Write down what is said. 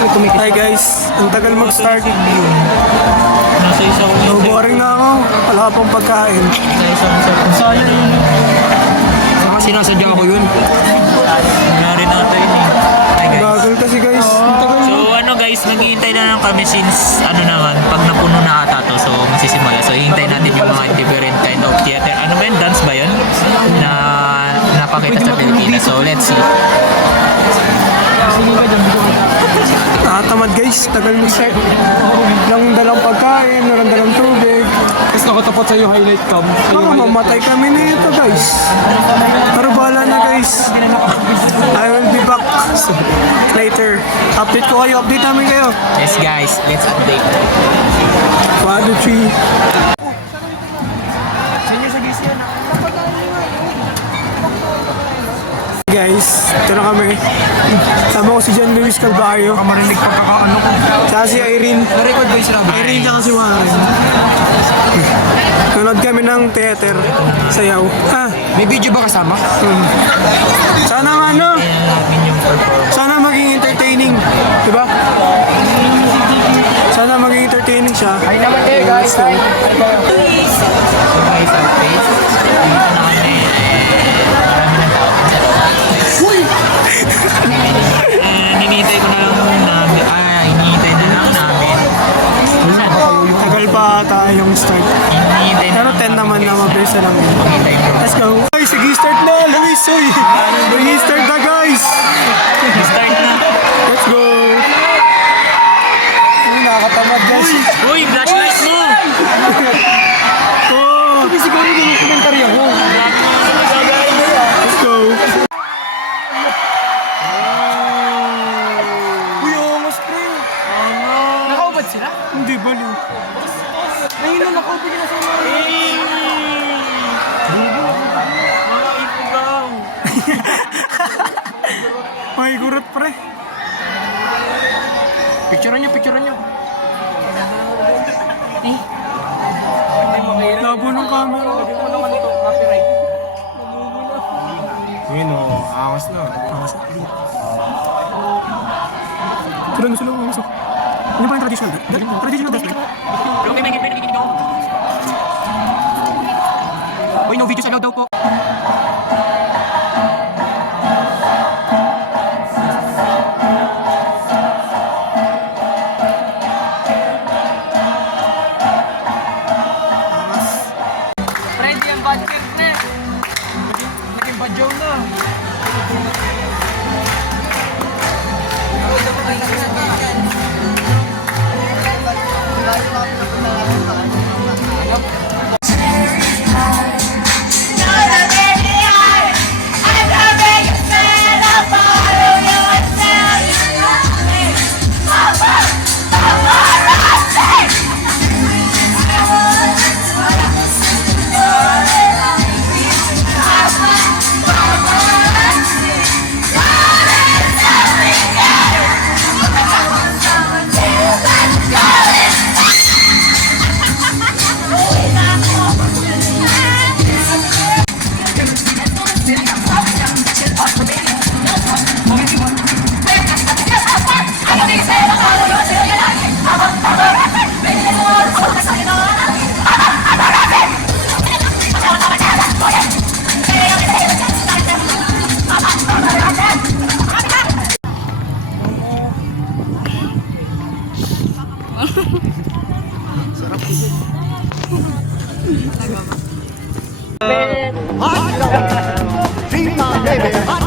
Hi guys, ang tagal mag-start. Nasa isang So, boring na ako. Wala pang pagkain. Sayang yun. Saka sinasadya ko yun. Nangyari natin eh. Hi guys. Bagal kasi guys. Ang tagal So ano guys, maghihintay na lang kami since ano naman, pag napuno na ata to, so masisimula. So hihintay natin yung mga different kind of theater. Ano ba yun? Dance ba yun? Na napakita sa Pilipinas. So let's see. Nakatamad guys, tagal mag-start. Walang dalang pagkain, walang dalang tubig. Tapos nakatapat sa yung highlight cam. Baka mamatay kami nito guys. Pero bahala na guys. I will be back later. Update ko kayo, update namin kayo. Yes guys, let's update. 1, 2, 3. Guys, ito na kami. Sama ko si John Luis Calvario. Marinig pagkakaano ko. Tsaka si Irene. Na-record ba yung sinabi? Irene tsaka si Warren. Nanood kami ng theater. Sayaw. May video ba kasama? Sana ano? Sana maging entertaining. Diba? Sana maging entertaining siya. Ay naman kayo guys. So guys, update. Dito na kami. Hinihintay ko na lang namin. Hinihintay na lang namin. Tagal pa ata yung start. Hinihintay na Pero 10 naman na mabilis na lang. Hinihintay ko. Let's go. Ay, sige, start na. Luis, oy. Sige, start na guys. Start na. Let's go. Ay, nakakatamad guys. Uy, flashlight mo! Oh, Sabi siguro yung komentaryo ko. let's go. Uy, ongos pre. Nakaubad sila? Hindi, baliw. Nahinan ako, bigyan na sa mga. May gurot pre. Picturean nyo, picturean nyo. Labo ng camera. Yun o, angas na. Sila na sila umusok. Ano ba yung traditional? Traditional dance, right? Uy, no videos allowed daw po. Ready ang budget na. Naging badyaw na. Be my baby.